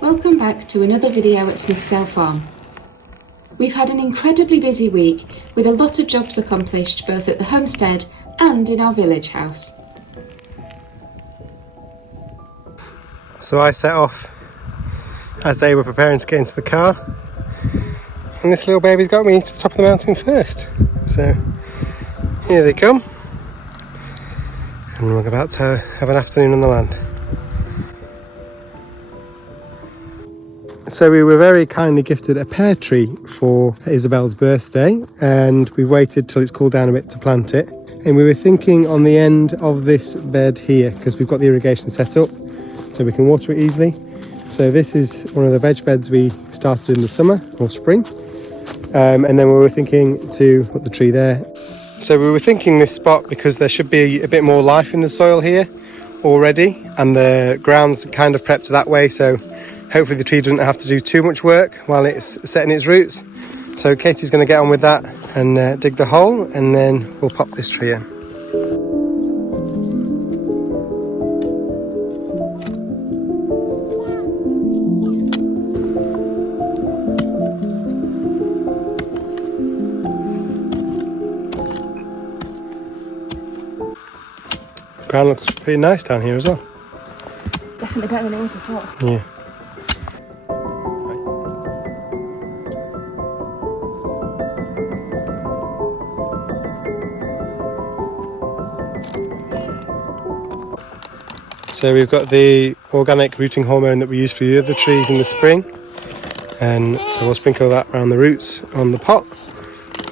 Welcome back to another video at Smithsdale Farm. We've had an incredibly busy week with a lot of jobs accomplished both at the homestead and in our village house. So I set off as they were preparing to get into the car, and this little baby's got me to the top of the mountain first. So here they come, and we're about to have an afternoon on the land. So we were very kindly gifted a pear tree for Isabel's birthday, and we waited till it's cooled down a bit to plant it. And we were thinking on the end of this bed here, because we've got the irrigation set up so we can water it easily. So this is one of the veg beds we started in the summer or spring, and then we were thinking to put the tree there. So we were thinking this spot because there should be a bit more life in the soil here already, and the ground's kind of prepped that way, so hopefully the tree doesn't have to do too much work while it's setting its roots. So Katie's going to get on with that and dig the hole, and then we'll pop this tree in. Ground looks pretty nice down here as well. Definitely better than it was before. Yeah. So we've got the organic rooting hormone that we use for the other trees in the spring, and so we'll sprinkle that around the roots on the pot,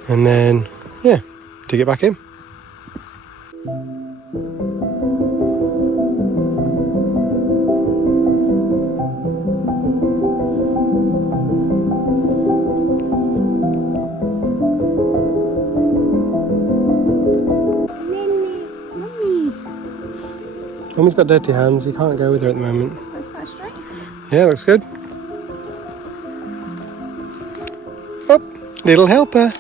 and then dig it back in. Mummy's got dirty hands, you can't go with her at the moment. That's quite straight. Yeah, looks good. Oh, little helper.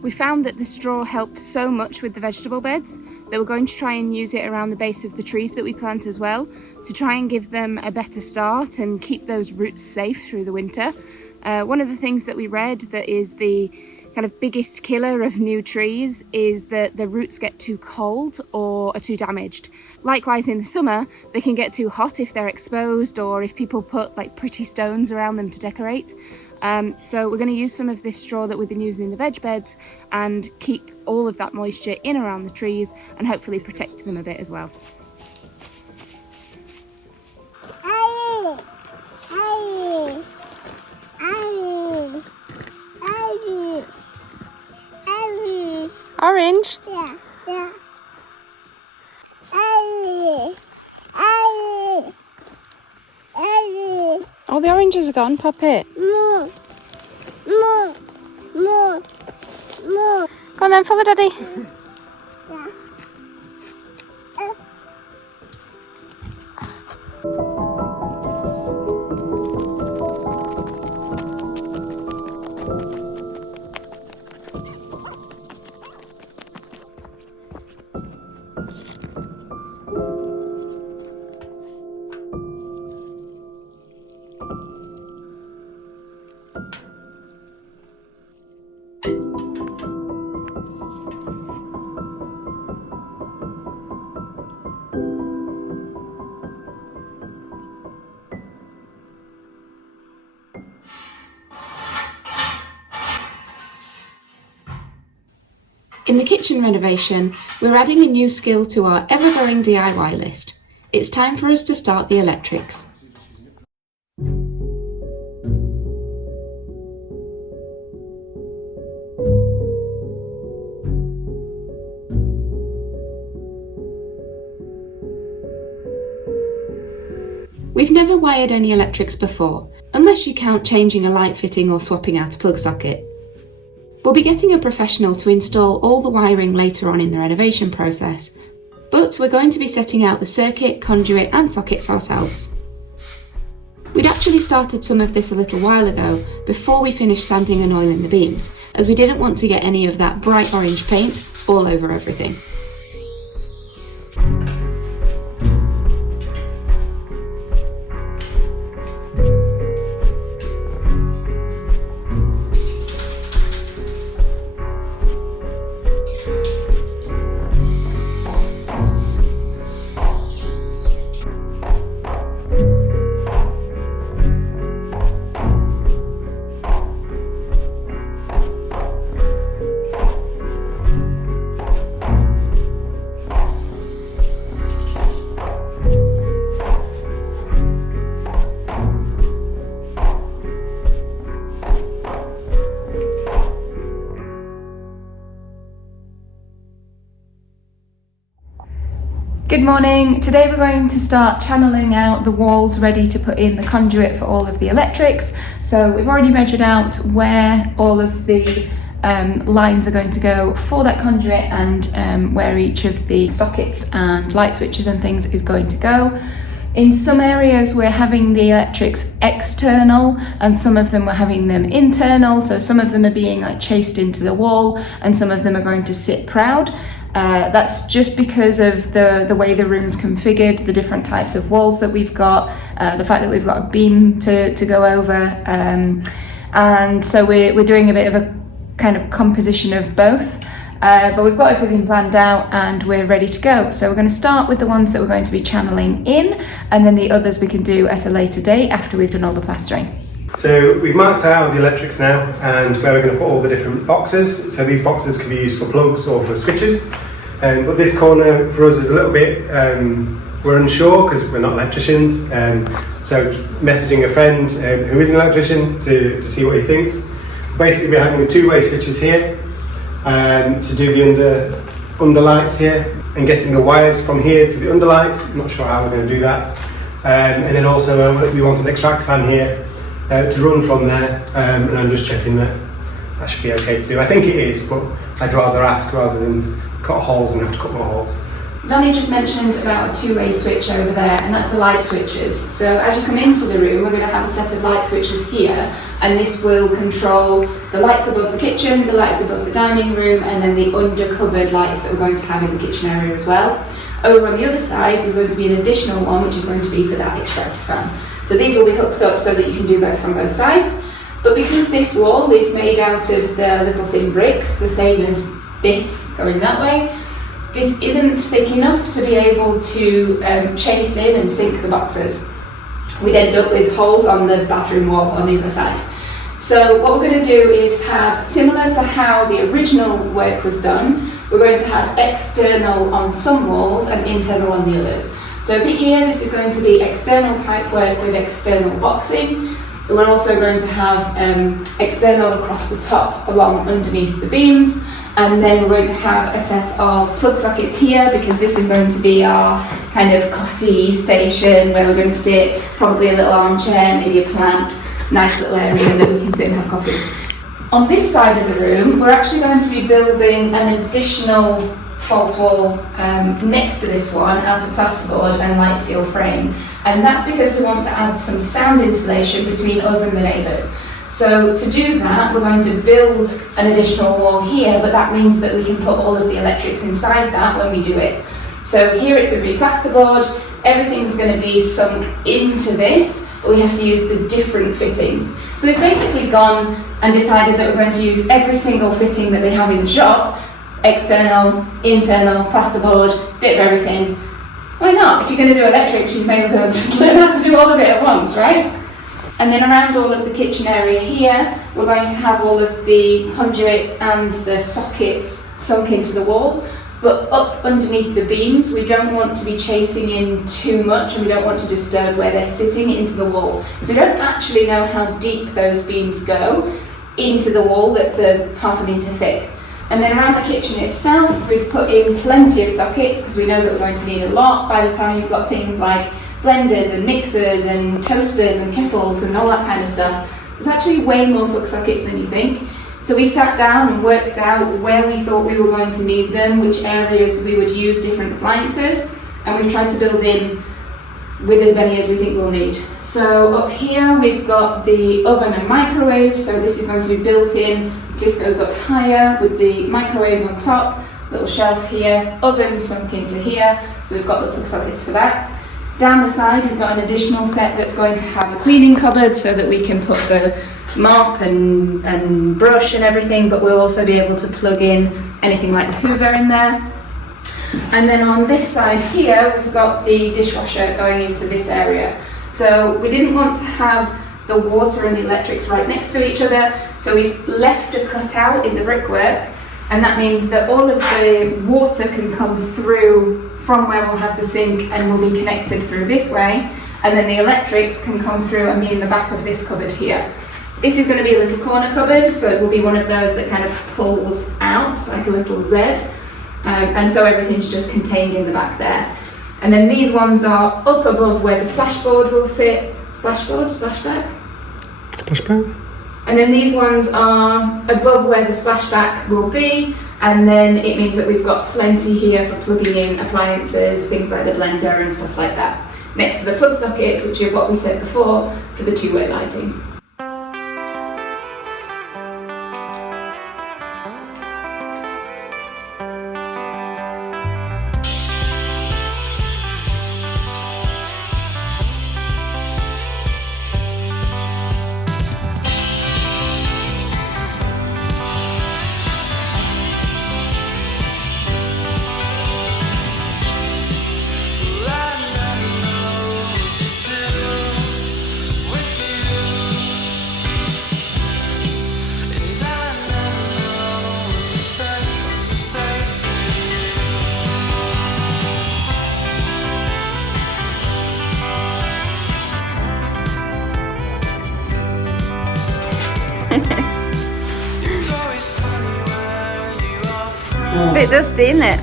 We found that the straw helped so much with the vegetable beds that we're going to try and use it around the base of the trees that we plant as well, to try and give them a better start and keep those roots safe through the winter. One of the things that we read that is the kind of biggest killer of new trees is that the roots get too cold or are too damaged. Likewise, in the summer they can get too hot if they're exposed, or if people put like pretty stones around them to decorate. So we're going to use some of this straw that we've been using in the veg beds and keep all of that moisture in around the trees and hopefully protect them a bit as well. Orange? Yeah. Oh, the oranges are gone, pop it. More. Go on then, follow Daddy. Yeah. In the kitchen renovation, we're adding a new skill to our ever-growing DIY list. It's time for us to start the electrics. We've never wired any electrics before, unless you count changing a light fitting or swapping out a plug socket. We'll be getting a professional to install all the wiring later on in the renovation process, but we're going to be setting out the circuit, conduit and sockets ourselves. We'd actually started some of this a little while ago before we finished sanding and oiling the beams, as we didn't want to get any of that bright orange paint all over everything. Good morning. Today we're going to start channeling out the walls ready to put in the conduit for all of the electrics. So we've already measured out where all of the lines are going to go for that conduit and where each of the sockets and light switches and things is going to go. In some areas we're having the electrics external and some of them we're having them internal, so some of them are being like chased into the wall and some of them are going to sit proud. That's just because of the way the room's configured, the different types of walls that we've got, the fact that we've got a beam to go over, and so we're doing a bit of a kind of composition of both, but we've got everything planned out and we're ready to go. So we're going to start with the ones that we're going to be channeling in, and then the others we can do at a later date after we've done all the plastering. So we've marked out the electrics now and where we're going to put all the different boxes. So these boxes can be used for plugs or for switches. But this corner for us is a little bit, we're unsure because we're not electricians. So messaging a friend who is an electrician to see what he thinks. Basically we're having the two-way switches here to do the under lights here and getting the wires from here to the under lights. I'm not sure how we're going to do that. And then also we want an extract fan here to run from there, and I'm just checking that should be okay to do. I think it is, but I'd rather ask rather than cut holes and have to cut more holes. Danny just mentioned about a two-way switch over there, and that's the light switches. So as you come into the room, we're going to have a set of light switches here, and this will control the lights above the kitchen, the lights above the dining room, and then the under cupboard lights that we're going to have in the kitchen area as well. Over on the other side, there's going to be an additional one, which is going to be for that extractor fan. So these will be hooked up so that you can do both from both sides. But because this wall is made out of the little thin bricks, the same as this going that way, this isn't thick enough to be able to chase in and sink the boxes. We'd end up with holes on the bathroom wall on the other side. So what we're going to do is have, similar to how the original work was done, we're going to have external on some walls and internal on the others. So here this is going to be external pipework with external boxing. We're also going to have external across the top along underneath the beams, and then we're going to have a set of plug sockets here because this is going to be our kind of coffee station where we're going to sit, probably a little armchair, maybe a plant, nice little area that we can sit and have coffee. On this side of the room we're actually going to be building an additional false wall next to this one out of plasterboard and light steel frame, and that's because we want to add some sound insulation between us and the neighbours. So to do that we're going to build an additional wall here, but that means that we can put all of the electrics inside that when we do it. So here it's going to be plasterboard, everything's going to be sunk into this, but we have to use the different fittings. So we've basically gone and decided that we're going to use every single fitting that they have in the shop, external, internal, plasterboard, bit of everything. Why not? If you're going to do electrics, you may as well just learn how to do all of it at once, right? And then around all of the kitchen area here, we're going to have all of the conduit and the sockets sunk into the wall, but up underneath the beams, we don't want to be chasing in too much and we don't want to disturb where they're sitting into the wall. So we don't actually know how deep those beams go into the wall that's a half a metre thick. And then around the kitchen itself, we've put in plenty of sockets because we know that we're going to need a lot by the time you've got things like blenders and mixers and toasters and kettles and all that kind of stuff. There's actually way more plug sockets than you think. So we sat down and worked out where we thought we were going to need them, which areas we would use different appliances, and we've tried to build in with as many as we think we'll need. So up here we've got the oven and microwave, so this is going to be built in. This goes up higher with the microwave on top, little shelf here, oven sunk into here, so we've got the plug sockets for that. Down the side we've got an additional set that's going to have a cleaning cupboard so that we can put the mop and brush and everything, but we'll also be able to plug in anything like the Hoover in there. And then on this side here we've got the dishwasher going into this area. So we didn't want to have the water and the electrics right next to each other, so we've left a cutout in the brickwork, and that means that all of the water can come through from where we'll have the sink and will be connected through this way, and then the electrics can come through and be in the back of this cupboard here. This is going to be a little corner cupboard, so it will be one of those that kind of pulls out like a little Z, and so everything's just contained in the back there. And then these ones are up above where the splashboard will sit. Splashboard? Splashback? Splashback? And then these ones are above where the splashback will be, and then it means that we've got plenty here for plugging in appliances, things like the blender and stuff like that, next to the plug sockets, which are what we said before for the two-way lighting. It's a bit dusty, isn't it?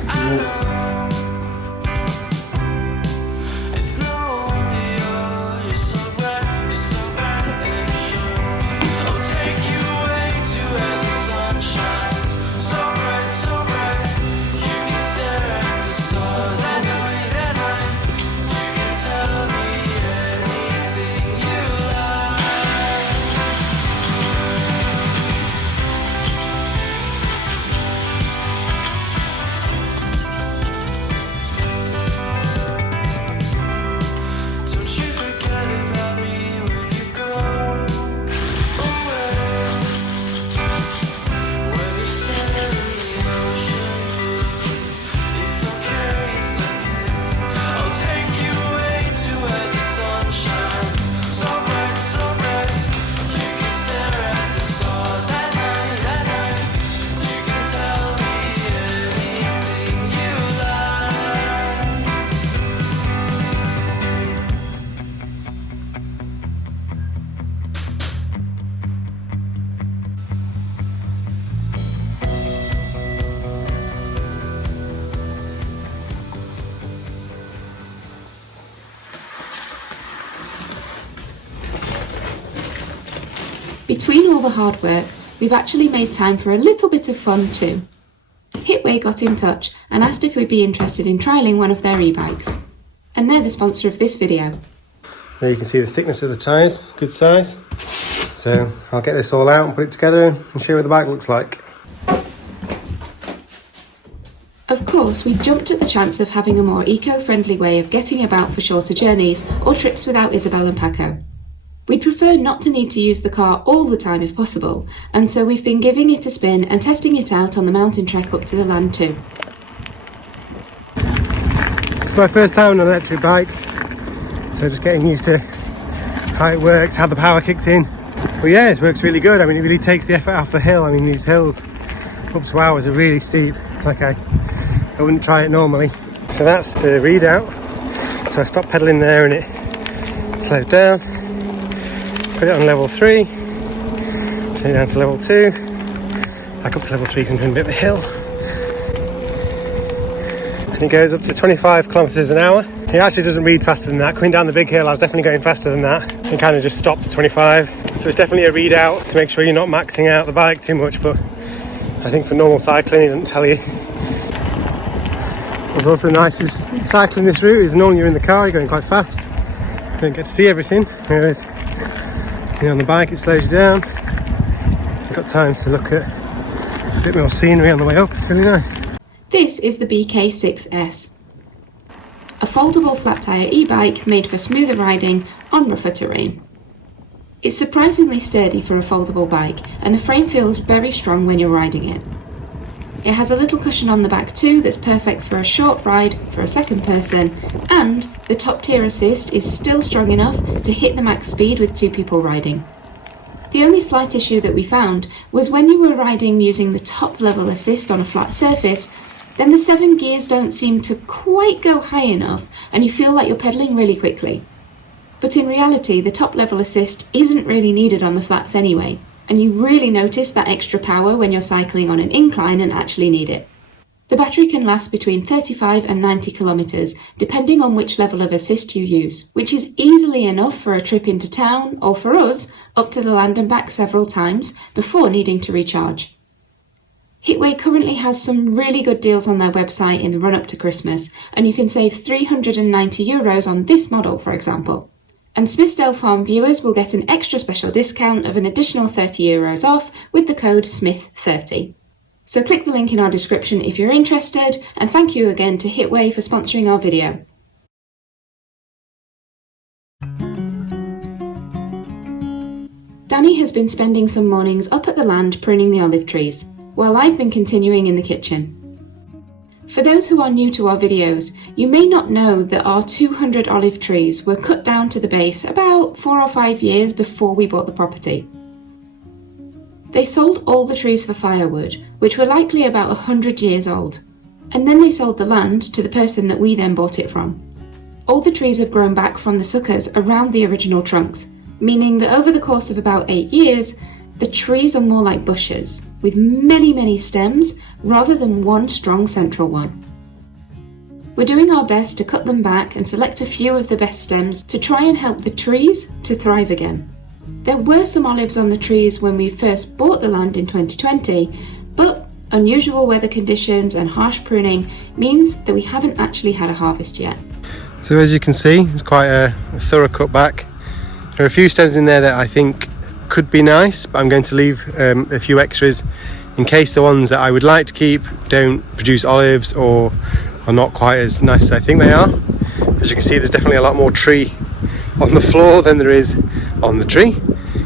Between all the hard work, we've actually made time for a little bit of fun too. Hitway got in touch and asked if we'd be interested in trialling one of their e-bikes. And they're the sponsor of this video. There you can see the thickness of the tyres, good size. So I'll get this all out and put it together and show you what the bike looks like. Of course, we jumped at the chance of having a more eco-friendly way of getting about for shorter journeys or trips without Isabel and Paco. We'd prefer not to need to use the car all the time if possible, and so we've been giving it a spin and testing it out on the mountain trek up to the land too. This is my first time on an electric bike, so just getting used to how it works, how the power kicks in. But yeah, it works really good. I mean, it really takes the effort off the hill. I mean, these hills up to ours are really steep. Like I wouldn't try it normally. So that's the readout. So I stopped pedaling there and it slowed down. Put it on level 3, turn it down to level 2, back up to level 3 because I'm doing a bit of a hill. And it goes up to 25 kilometres an hour It actually doesn't read faster than that. Coming down the big hill, I was definitely going faster than that. It kind of just stopped to 25. So it's definitely a readout to make sure you're not maxing out the bike too much, but I think for normal cycling, it doesn't tell you. What's also nice is cycling this route is normally you're in the car, you're going quite fast. You don't get to see everything. Whereas you're on the bike, it slows you down. You've got time to look at a bit more scenery on the way up. It's really nice. This is the BK6S, a foldable flat tyre e-bike made for smoother riding on rougher terrain. It's surprisingly sturdy for a foldable bike, and the frame feels very strong when you're riding it. It has a little cushion on the back too that's perfect for a short ride for a second person, and the top tier assist is still strong enough to hit the max speed with 2 people riding. The only slight issue that we found was when you were riding using the top level assist on a flat surface, then the 7 gears don't seem to quite go high enough and you feel like you're pedalling really quickly. But in reality, the top level assist isn't really needed on the flats anyway, and you really notice that extra power when you're cycling on an incline and actually need it. The battery can last between 35 and 90 kilometres, depending on which level of assist you use, which is easily enough for a trip into town, or for us, up to the land and back several times before needing to recharge. Hitway currently has some really good deals on their website in the run-up to Christmas, and you can save €390 on this model, for example. And Smithsdale Farm viewers will get an extra special discount of an additional €30 off with the code SMITH30. So click the link in our description if you're interested, and thank you again to Hitway for sponsoring our video. Danny has been spending some mornings up at the land pruning the olive trees, while I've been continuing in the kitchen. For those who are new to our videos, you may not know that our 200 olive trees were cut down to the base about 4 or 5 years before we bought the property. They sold all the trees for firewood, which were likely about 100 years old, and then they sold the land to the person that we then bought it from. All the trees have grown back from the suckers around the original trunks, meaning that over the course of about 8 years, the trees are more like bushes, with many stems rather than one strong central one. We're doing our best to cut them back and select a few of the best stems to try and help the trees to thrive again. There were some olives on the trees when we first bought the land in 2020, but unusual weather conditions and harsh pruning means that we haven't actually had a harvest yet. So as you can see, it's quite a thorough cut back. There are a few stems in there that I think could be nice, but I'm going to leave a few extras in case the ones that I would like to keep don't produce olives or are not quite as nice as I think they are. As you can see, there's definitely a lot more tree on the floor than there is on the tree,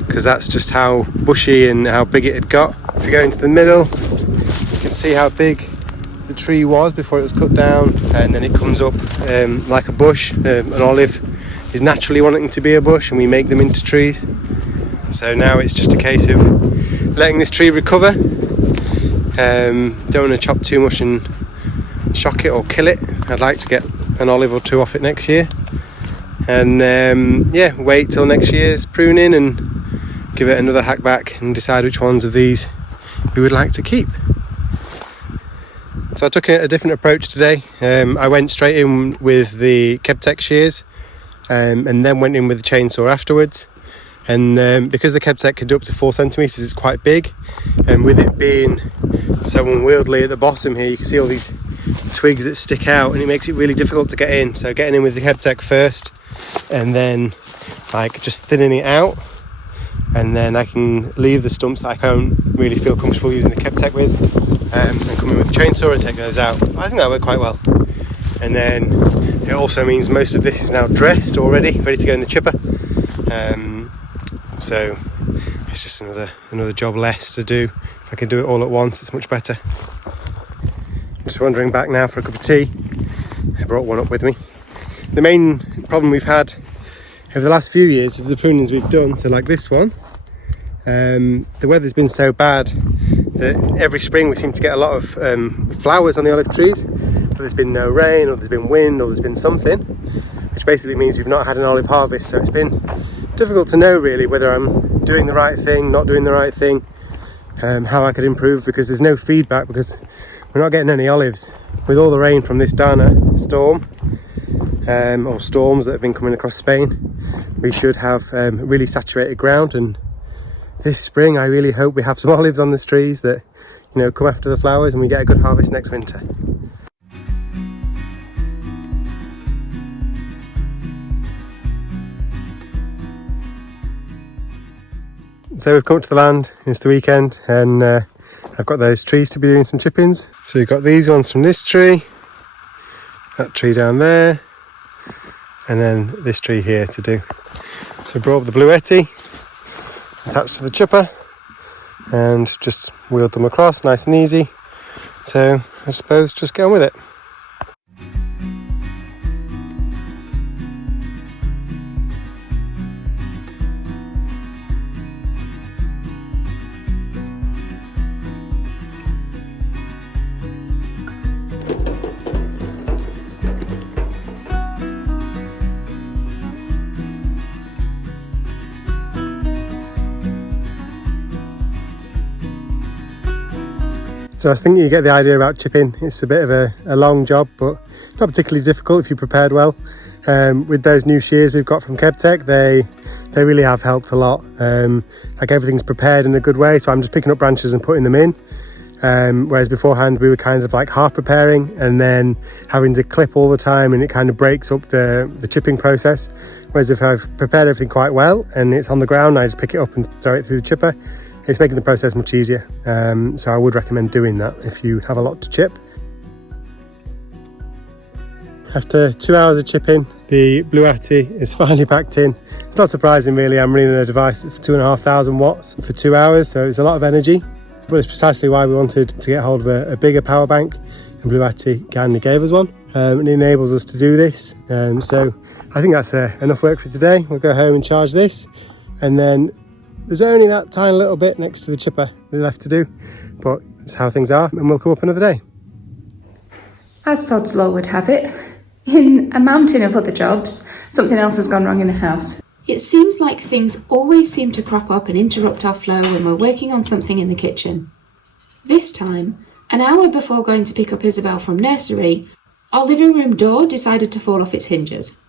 because that's just how bushy and how big it had got. If you go into the middle, you can see how big the tree was before it was cut down, and then it comes up like a bush. An olive is naturally wanting to be a bush, and we make them into trees. So now it's just a case of letting this tree recover. Don't want to chop too much and shock it or kill it. I'd like to get an olive or 2 off it next year, and yeah, wait till next year's pruning and give it another hack back and decide which ones of these we would like to keep. So I took a different approach today. I went straight in with the KebTech shears and then went in with the chainsaw afterwards. And because the KebTech can do up to 4 centimetres, it's quite big, and with it being so unwieldy at the bottom here, you can see all these twigs that stick out, and it makes it really difficult to get in. So getting in with the KebTech first, and then like just thinning it out, and then I can leave the stumps that I don't really feel comfortable using the KebTech with, and come in with the chainsaw and take those out. I think that worked quite well. And then it also means most of this is now dressed already, ready to go in the chipper. So it's just another job less to do. If I can do it all at once, it's much better. I'm just wandering back now for a cup of tea. I brought one up with me. The main problem we've had over the last few years of the prunings we've done, so like this one, the weather's been so bad that every spring we seem to get a lot of flowers on the olive trees, but there's been no rain, or there's been wind, or there's been something, which basically means we've not had an olive harvest. So it's been difficult to know really whether I'm doing the right thing, not doing the right thing, how I could improve, because there's no feedback, because we're not getting any olives with all the rain from this Dana storm. or storms that have been coming across Spain, we should have really saturated ground. And this spring I really hope we have some olives on the trees that, you know, come after the flowers and we get a good harvest next winter. So we've come up to the land, it's the weekend, and I've got those trees to be doing some chippings. So we've got these ones from this tree, that tree down there, and then this tree here to do. So we brought up the bluetti, attached to the chipper, and just wheeled them across, nice and easy. So I suppose just get on with it. So I think you get the idea about chipping. It's a bit of a long job, but not particularly difficult if you're prepared well. With those new shears we've got from KebTech, they really have helped a lot. Like everything's prepared in a good way, so I'm just picking up branches and putting them in. Whereas beforehand we were kind of like half preparing and then having to clip all the time, and it kind of breaks up the chipping process. Whereas if I've prepared everything quite well and it's on the ground, I just pick it up and throw it through the chipper. It's making the process much easier, so I would recommend doing that if you have a lot to chip. After 2 hours of chipping, the bluetti is finally packed in. It's not surprising really, I'm running a device that's 2,500 watts for 2 hours, so it's a lot of energy, but it's precisely why we wanted to get hold of a bigger power bank, and Bluetti kindly gave us one, and it enables us to do this. So I think that's enough work for today. We'll go home and charge this, and then there's only that tiny little bit next to the chipper left to do, but that's how things are, and we'll come up another day. As sod's law would have it, in a mountain of other jobs, something else has gone wrong in the house. It seems like things always seem to crop up and interrupt our flow when we're working on something in the kitchen. This time, an hour before going to pick up Isabel from nursery, our living room door decided to fall off its hinges.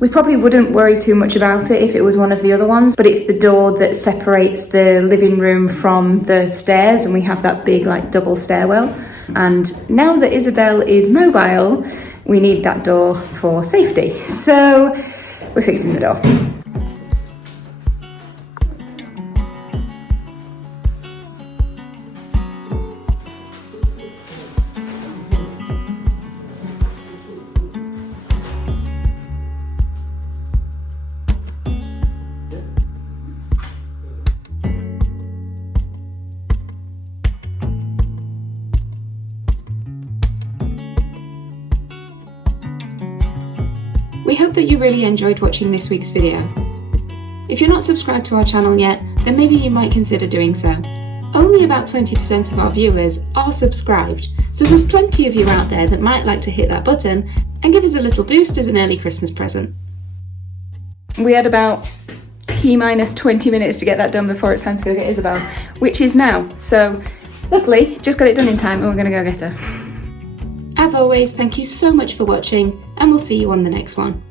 We probably wouldn't worry too much about it if it was one of the other ones, but it's the door that separates the living room from the stairs, and we have that big like double stairwell. And now that Isabel is mobile, we need that door for safety. So we're fixing the door. We hope that you really enjoyed watching this week's video. If you're not subscribed to our channel yet, then maybe you might consider doing so. Only about 20% of our viewers are subscribed, so there's plenty of you out there that might like to hit that button and give us a little boost as an early Christmas present. We had about T-minus 20 minutes to get that done before it's time to go get Isabel, which is now. So luckily, just got it done in time and we're going to go get her. As always, thank you so much for watching, and we'll see you on the next one.